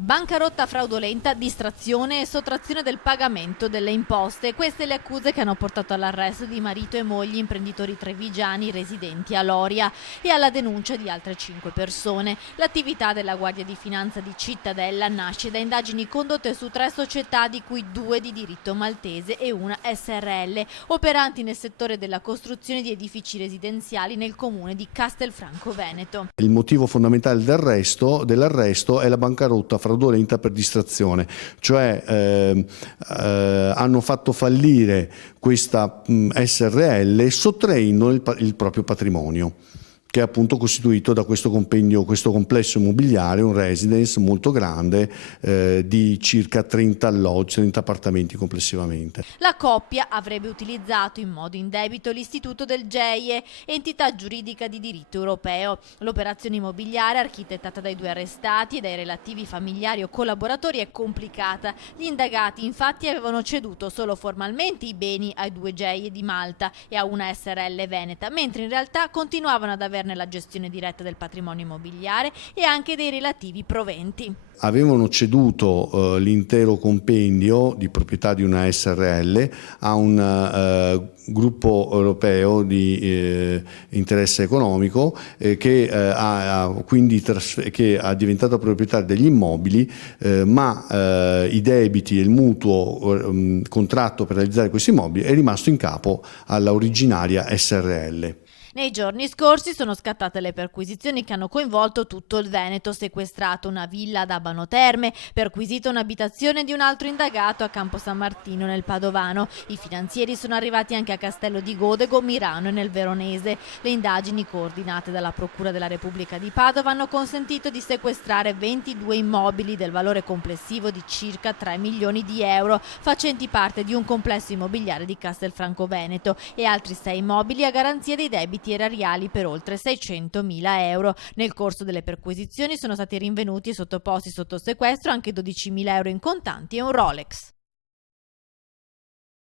Bancarotta fraudolenta, distrazione e sottrazione del pagamento delle imposte. Queste le accuse che hanno portato all'arresto di marito e moglie imprenditori trevigiani residenti a Loria e alla denuncia di altre 5 persone. L'attività della Guardia di Finanza di Cittadella nasce da indagini condotte su 3 società, di cui 2 di diritto maltese e una SRL, operanti nel settore della costruzione di edifici residenziali nel comune di Castelfranco Veneto. Il motivo fondamentale dell'arresto è la bancarotta fraudolenta per distrazione, cioè hanno fatto fallire questa SRL sottraendo il proprio patrimonio, che è appunto costituito da questo compendio, questo complesso immobiliare, un residence molto grande di circa 30 alloggi, 30 appartamenti complessivamente. La coppia avrebbe utilizzato in modo indebito l'istituto del GEIE, entità giuridica di diritto europeo. L'operazione immobiliare, architettata dai 2 arrestati e dai relativi familiari o collaboratori, è complicata. Gli indagati infatti avevano ceduto solo formalmente i beni ai 2 GEIE di Malta e a una SRL veneta, mentre in realtà continuavano ad averne la gestione diretta del patrimonio immobiliare e anche dei relativi proventi. Avevano ceduto l'intero compendio di proprietà di una SRL a un gruppo europeo di interesse economico che ha diventato proprietario degli immobili, ma i debiti e il mutuo contratto per realizzare questi immobili è rimasto in capo alla originaria SRL. Nei giorni scorsi sono scattate le perquisizioni che hanno coinvolto tutto il Veneto: sequestrato una villa ad Abano Terme, perquisito un'abitazione di un altro indagato a Campo San Martino nel Padovano. I finanzieri sono arrivati anche a Castello di Godego, Mirano e nel Veronese. Le indagini, coordinate dalla Procura della Repubblica di Padova, hanno consentito di sequestrare 22 immobili del valore complessivo di circa 3 milioni di euro, facenti parte di un complesso immobiliare di Castelfranco Veneto, e altri 6 immobili a garanzia dei debiti erariali per oltre 600.000 euro. Nel corso delle perquisizioni sono stati rinvenuti e sottoposti sotto sequestro anche 12.000 euro in contanti e un Rolex.